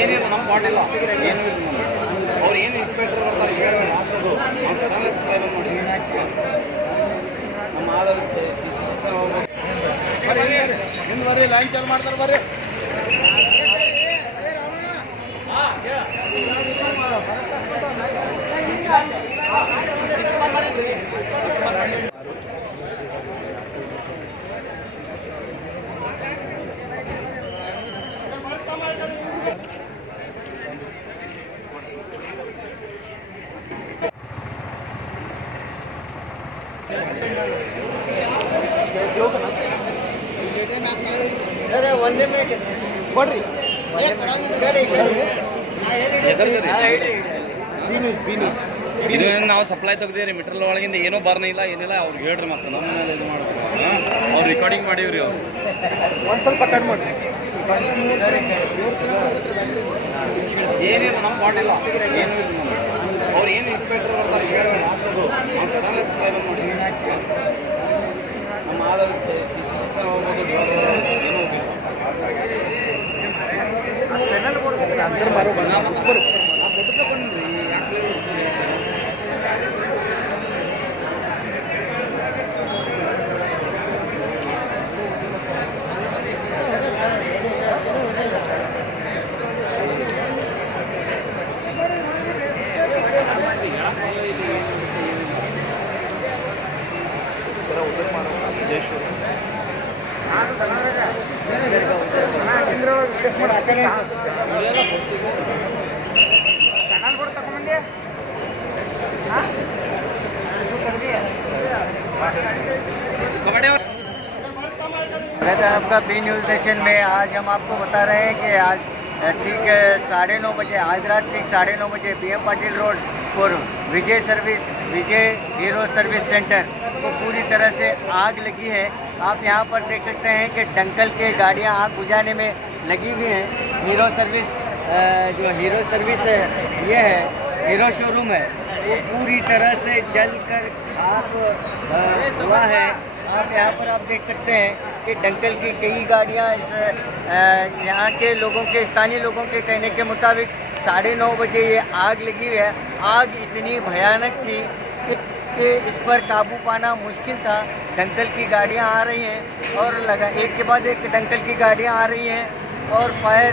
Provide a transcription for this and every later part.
ಏನಿಲ್ಲ ನಮ್ಮ ಮಾಡಿಲ್ಲ ಏನು ಅವ್ರು ಏನು ಇನ್ಸ್ಪೆಕ್ಟರ್ ಬರ್ತಾರೆ ಹೇಳೋದು ನಮ್ಮ ಆದಕ್ಕೆ ಬರ್ರಿ ಲೈನ್ ಚಾಲು ಮಾಡ್ತಾರೆ ಬರ್ರಿ. ಒಂದೇ ಮಿನಿಟ್ ಕೊಡ್ರಿ. ಇದು ನಾವು ಸಪ್ಲೈ ತೆಗ್ದಿರಿ ಮೀಟರ್ ಒಳಗಿಂದ ಏನೋ ಬರ್ನ ಇಲ್ಲ ಏನಿಲ್ಲ ಅವ್ರಿಗೆ ಹೇಳ್ರಿ. ಮತ್ತೆ ನಮ್ಮ ಮೇಲೆ ಇದು ಮಾಡ್ತಾರೆ ಅವ್ರು ರೆಕಾರ್ಡಿಂಗ್ ಮಾಡೀವ್ರಿ. ಅವ್ರು ಒಂದು ಸ್ವಲ್ಪ ಕಟ್ ಮಾಡಿ ಏನಿಲ್ಲ ನಮ್ಮ ಮಾಡಿಲ್ಲ ಏನು ಅವ್ರು ಏನು ಇನ್ಸ್ಪೆಕ್ಟರ್ ಬರ್ತಾರೆ ಹೇಳೋದು ನಮ್ಮ ಆದಕ್ಕೆ आपका बी न्यूज़ नेशन में आज हम आपको बता रहे हैं कि आज ठीक 9:30 बजे आज रात ठीक 9:30 बजे BM पाटिल रोड और विजय हीरो सर्विस सेंटर को पूरी तरह से आग लगी है। आप यहाँ पर देख सकते हैं कि डंकल के गाड़ियाँ आग बुझाने में लगी हुई हैं। हीरो सर्विस है ये है हीरो शोरूम है, वो पूरी तरह से जलकर खाक हुआ है। आप यहाँ पर आप देख सकते हैं कि डंकल की कई गाड़ियाँ यहाँ के लोगों के स्थानीय लोगों के कहने के मुताबिक 9:30 बजे ये आग लगी हुई है। आग इतनी भयानक थी कि इस पर काबू पाना मुश्किल था। डंकल की गाड़ियाँ आ रही हैं और एक के बाद एक डंकल की गाड़ियाँ आ रही हैं और फायर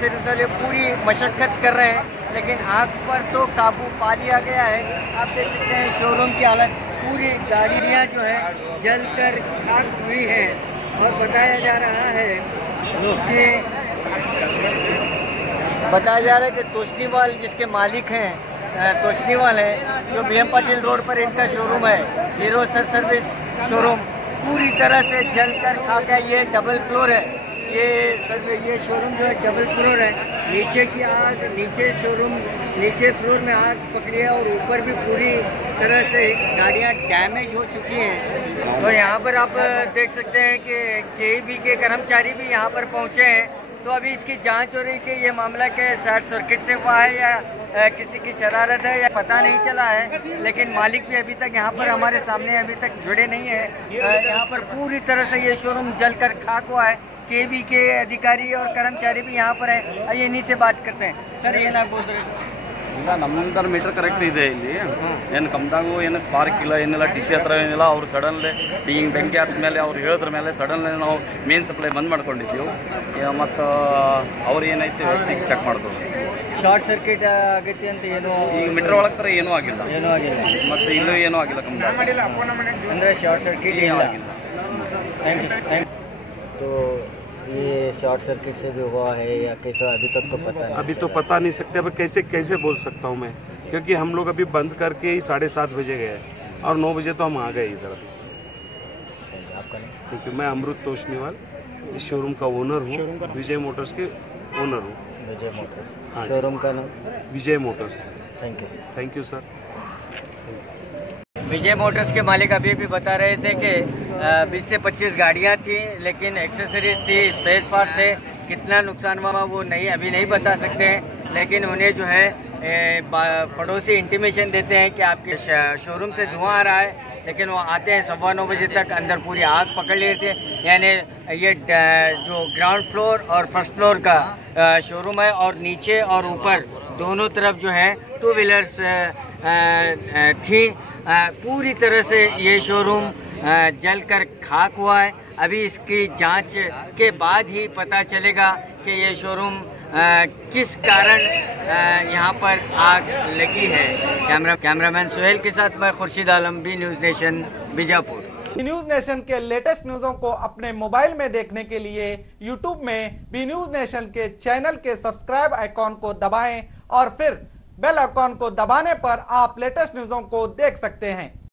सर्विस वाले पूरी मशक्क़त कर रहे हैं, लेकिन आग पर तो काबू पा लिया गया है। आप देख सकते हैं शोरूम की हालत, पूरी गाड़ियाँ जो है जलकर खाक हुई है और बताया जा रहा है कि तोशनीवाल जिसके मालिक हैं तोशनीवाल है, जो BM पाटिल रोड पर इनका शोरूम है हीरो सर्विस शोरूम, पूरी तरह से जलकर खाक है। ये डबल फ्लोर है, ये शोरूम जो है डबल फ्लोर है। नीचे की आग नीचे फ्लोर में आग पकड़ी है और ऊपर भी पूरी तरह से गाड़ियां डैमेज हो चुकी हैं। तो यहाँ पर आप देख सकते हैं कि KEB के कर्मचारी भी यहाँ पर पहुँचे हैं। तो अभी इसकी जांच हो रही है कि ये मामला के शॉर्ट सर्किट से हुआ है या किसी की शरारत है या पता नहीं चला है, लेकिन मालिक भी अभी तक यहाँ पर हमारे सामने अभी तक जुड़े नहीं है। यहाँ पर पूरी तरह से ये शोरूम जलकर खाक हुआ है। KEB के अधिकारी और कर्मचारी भी यहाँ पर है। आइए इन्हीं से बात करते हैं। सर ये ना बोल रहे ಇಲ್ಲ ನಮ್ಮದರ ಮೀಟರ್ ಕರೆಕ್ಟ್ ಇದೆ ಇಲ್ಲಿ, ಏನು ಕಮ್ದಾಗೂ ಏನು ಸ್ಪಾರ್ಕ್ ಇಲ್ಲ ಏನಿಲ್ಲ, ಟಿಸಿ ಹತ್ರ ಏನಿಲ್ಲ. ಅವ್ರು ಸಡನ್ಲಿ ಹಿಂಗೆ ಬೆಂಕಿ ಹತ್ತ ಮೇಲೆ ಅವ್ರು ಹೇಳಿದ್ರ ಮೇಲೆ ಸಡನ್ಲಿ ನಾವು ಮೇನ್ ಸಪ್ಲೈ ಬಂದ್ ಮಾಡ್ಕೊಂಡಿದ್ದೀವಿ. ಮತ್ತು ಅವ್ರು ಏನೈತೆ ಚೆಕ್ ಮಾಡಿದ್ರು, ಶಾರ್ಟ್ ಸರ್ಕ್ಯೂಟ್ ಆಗೈತಿ ಅಂತ ಏನು ಈಗ ಮೀಟರ್ ಒಳಗೆ ಥರ ಏನೂ ಆಗಿಲ್ಲ ಮತ್ತು ಇಲ್ಲೂ ಏನೂ ಆಗಿಲ್ಲ ಕಮ್ದಾಗ, ಅಂದರೆ ಶಾರ್ಟ್ ಸರ್ಕ್ಯೂಟ್ ಏನೂ ಆಗಿಲ್ಲ. Thank you. तो ये शॉर्ट सर्किट से भी हुआ है या कैसा अभी तक तो पता नहीं? अभी तो पता नहीं सकते, अब कैसे बोल सकता हूँ मैं, क्योंकि हम लोग अभी बंद करके ही 7:30 बजे गए और 9 बजे तो हम आ गए इधर। आपका नाम? ठीक है, मैं अमृत तोशनीवाल इस शोरूम का ओनर हूँ, विजय मोटर्स के ओनर हूँ। विजय मोटर्स शोरूम का नाम? Vijay motors. Thank you sir. Thank you sir. Vijay motors के मालिक अभी भी बता रहे थे कि 20 से 25 गाड़ियाँ थी, लेकिन एक्सेसरीज थी, स्पेस पार्ट थे। कितना नुकसान हुआ वो अभी नहीं बता सकते हैं, लेकिन उन्हें जो है पड़ोसी इंटीमेशन देते हैं कि आपके शोरूम से धुआं आ रहा है, लेकिन वो आते हैं 9:15 बजे तक, अंदर पूरी आग पकड़ लेते हैं। यानी ये जो ग्राउंड फ्लोर और फर्स्ट फ्लोर का शोरूम है, और नीचे और ऊपर दोनों तरफ जो है 2 व्हीलर्स थी। पूरी तरह से ये शोरूम जलकर खाक हुआ है। अभी इसकी जांच के बाद ही पता चलेगा कि ये शोरूम किस कारण यहाँ पर आग लगी है। कैमरामैन सुहेल के साथ मैं Khursheed Alam, B news nation, Bijapur. B news nation के लेटेस्ट न्यूज़ों को अपने मोबाइल में देखने के लिए यूट्यूब में बी न्यूज नेशन के चैनल के सब्सक्राइब आइकॉन को दबाएं और फिर बेल आइकॉन को दबाने पर आप लेटेस्ट न्यूज़ों को देख सकते हैं।